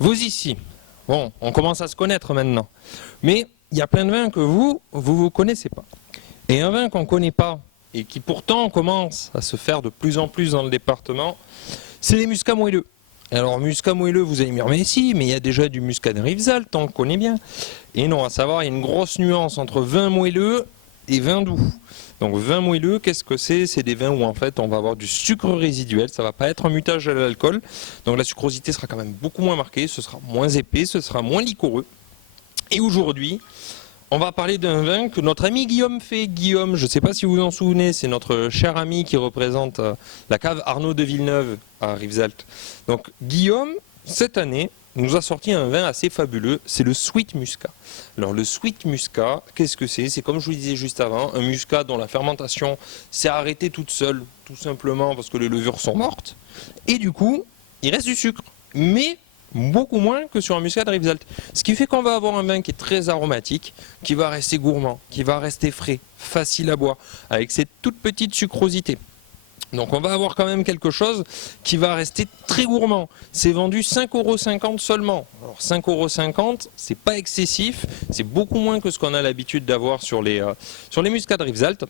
Vous ici, bon, on commence à se connaître maintenant. Mais il y a plein de vins que vous connaissez pas. Et un vin qu'on ne connaît pas, et qui pourtant commence à se faire de plus en plus dans le département, c'est les muscats moelleux. Alors, muscat moelleux, vous allez me dire, mais si, mais il y a déjà du muscat de Rivesaltes, on le connaît bien. Et non, à savoir, il y a une grosse nuance entre vin moelleux et vin doux. Donc, vin moelleux, qu'est-ce que c'est? C'est des vins où en fait on va avoir du sucre résiduel, ça ne va pas être un mutage à l'alcool. Donc, la sucrosité sera quand même beaucoup moins marquée, ce sera moins épais, ce sera moins liquoreux. Et aujourd'hui, on va parler d'un vin que notre ami Guillaume fait. Guillaume, je ne sais pas si vous vous en souvenez, c'est notre cher ami qui représente la cave Arnaud de Villeneuve à Rivesaltes. Donc Guillaume, cette année, nous a sorti un vin assez fabuleux, c'est le Sweet Muscat. Alors le Sweet Muscat, qu'est-ce que c'est? C'est comme je vous le disais juste avant, un muscat dont la fermentation s'est arrêtée toute seule, tout simplement parce que les levures sont mortes. Et du coup, il reste du sucre. Mais beaucoup moins que sur un muscat de Rivesaltes. Ce qui fait qu'on va avoir un vin qui est très aromatique, qui va rester gourmand, qui va rester frais, facile à boire, avec cette toute petite sucrosité. Donc on va avoir quand même quelque chose qui va rester très gourmand. C'est vendu 5,50 € seulement. Alors 5,50 €, c'est pas excessif, c'est beaucoup moins que ce qu'on a l'habitude d'avoir sur les muscats de Rivesaltes.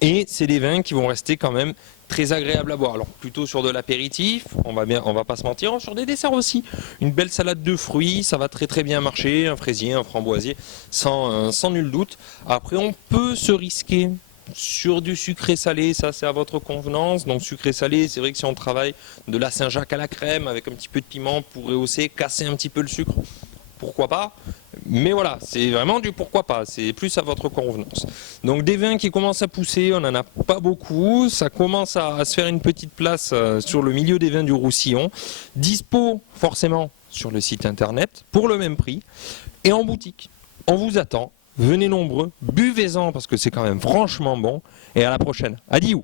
Et c'est des vins qui vont rester quand même très agréables à boire. Alors plutôt sur de l'apéritif, on va pas se mentir, sur des desserts aussi. Une belle salade de fruits, ça va très très bien marcher, un fraisier, un framboisier, sans nul doute. Après on peut se risquer sur du sucré salé, ça c'est à votre convenance. Donc sucré salé, c'est vrai que si on travaille de la Saint-Jacques à la crème avec un petit peu de piment pour rehausser, casser un petit peu le sucre, pourquoi pas? Mais voilà, c'est vraiment du pourquoi pas, c'est plus à votre convenance. Donc des vins qui commencent à pousser, on n'en a pas beaucoup, ça commence à se faire une petite place sur le milieu des vins du Roussillon. Dispo forcément sur le site internet pour le même prix et en boutique. On vous attend, venez nombreux, buvez-en parce que c'est quand même franchement bon et à la prochaine. Adieu.